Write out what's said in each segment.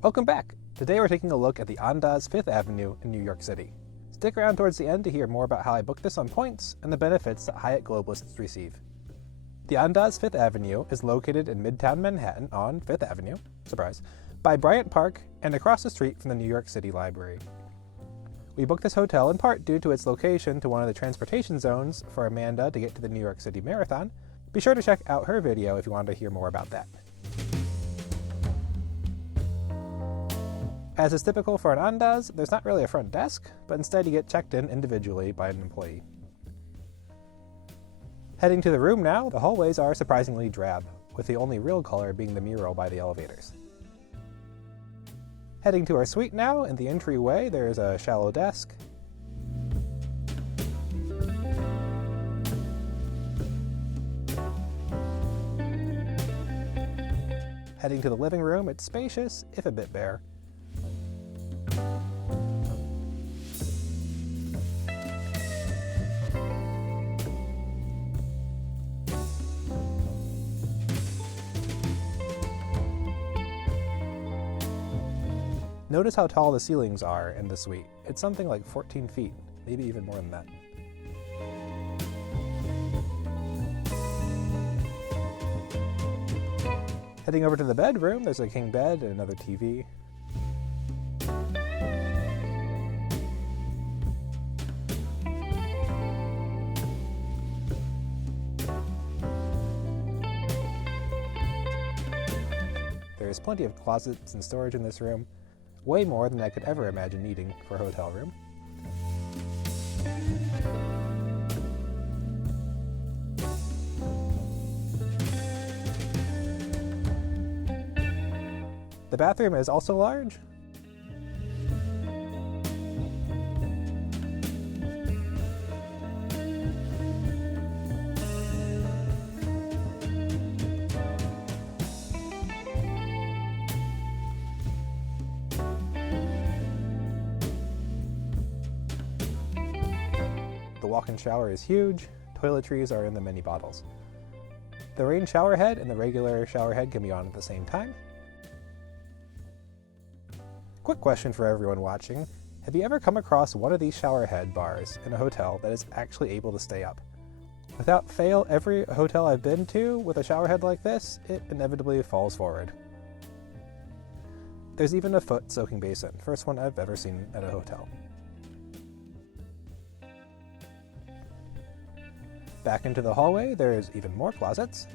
Welcome back! Today we're taking a look at the Andaz 5th Avenue in New York City. Stick around towards the end to hear more about how I booked this on Points and the benefits that Hyatt Globalists receive. The Andaz 5th Avenue is located in midtown Manhattan on 5th Avenue, surprise, by Bryant Park and across the street from the New York City Library. We booked this hotel in part due to its location to one of the transportation zones for Amanda to get to the New York City Marathon. Be sure to check out her video if you want to hear more about that. As is typical for an Andaz, there's not really a front desk, but instead you get checked in individually by an employee. Heading to the room now, the hallways are surprisingly drab, with the only real color being the mural by the elevators. Heading to our suite now, in the entryway there is a shallow desk. Heading to the living room, it's spacious, if a bit bare. Notice how tall the ceilings are in the suite. It's something like 14 feet, maybe even more than that. Heading over to the bedroom, there's a king bed and another TV. There's plenty of closets and storage in this room. Way more than I could ever imagine needing for a hotel room. The bathroom is also large. The walk-in shower is huge. Toiletries are in the mini bottles. The rain shower head and the regular shower head can be on at the same time. Quick question for everyone watching. Have you ever come across one of these shower head bars in a hotel that is actually able to stay up? Without fail, every hotel I've been to with a shower head like this, it inevitably falls forward. There's even a foot soaking basin, first one I've ever seen at a hotel. Back into the hallway, there's even more closets.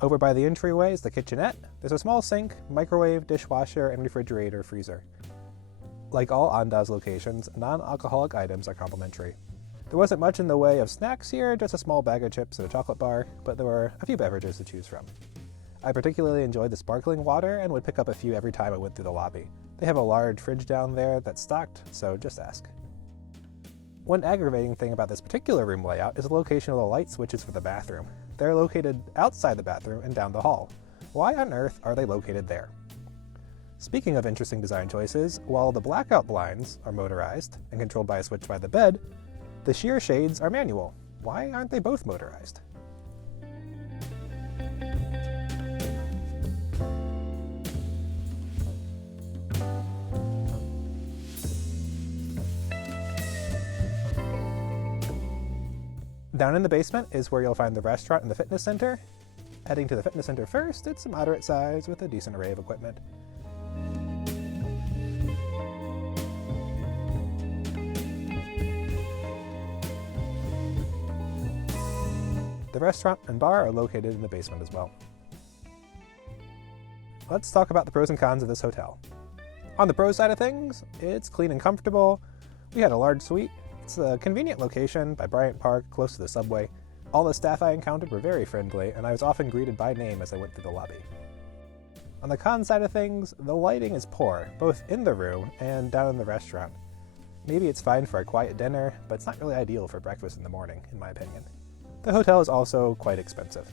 Over by the entryway is the kitchenette. There's a small sink, microwave, dishwasher, and refrigerator freezer. Like all Andaz locations, non-alcoholic items are complimentary. There wasn't much in the way of snacks here, just a small bag of chips and a chocolate bar, but there were a few beverages to choose from. I particularly enjoyed the sparkling water and would pick up a few every time I went through the lobby. They have a large fridge down there that's stocked, so just ask. One aggravating thing about this particular room layout is the location of the light switches for the bathroom. They're located outside the bathroom and down the hall. Why on earth are they located there? Speaking of interesting design choices, while the blackout blinds are motorized and controlled by a switch by the bed, the sheer shades are manual. Why aren't they both motorized? Down in the basement is where you'll find the restaurant and the fitness center. Heading to the fitness center first, it's a moderate size with a decent array of equipment. The restaurant and bar are located in the basement as well. Let's talk about the pros and cons of this hotel. On the pros side of things, it's clean and comfortable. We had a large suite. It's a convenient location by Bryant Park, close to the subway. All the staff I encountered were very friendly, and I was often greeted by name as I went through the lobby. On the con side of things, the lighting is poor, both in the room and down in the restaurant. Maybe it's fine for a quiet dinner, but it's not really ideal for breakfast in the morning, in my opinion. The hotel is also quite expensive.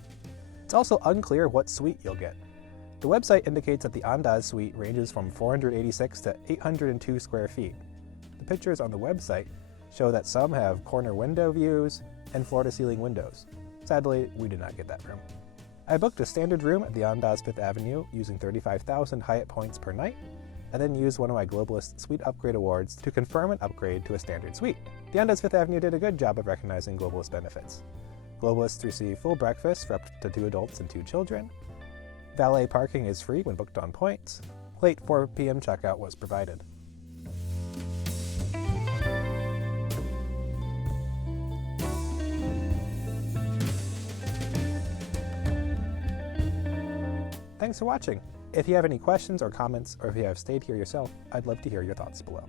It's also unclear what suite you'll get. The website indicates that the Andaz Suite ranges from 486 to 802 square feet. The pictures on the website show that some have corner window views and floor-to-ceiling windows. Sadly, we did not get that room. I booked a standard room at the Andaz 5th Avenue using 35,000 Hyatt Points per night, and then used one of my Globalist Suite Upgrade Awards to confirm an upgrade to a standard suite. The Andaz 5th Avenue did a good job of recognizing Globalist benefits. Globalists receive full breakfast for up to 2 adults and 2 children. Valet parking is free when booked on points. Late 4 p.m. checkout was provided. Thanks for watching. If you have any questions or comments, or if you have stayed here yourself, I'd love to hear your thoughts below.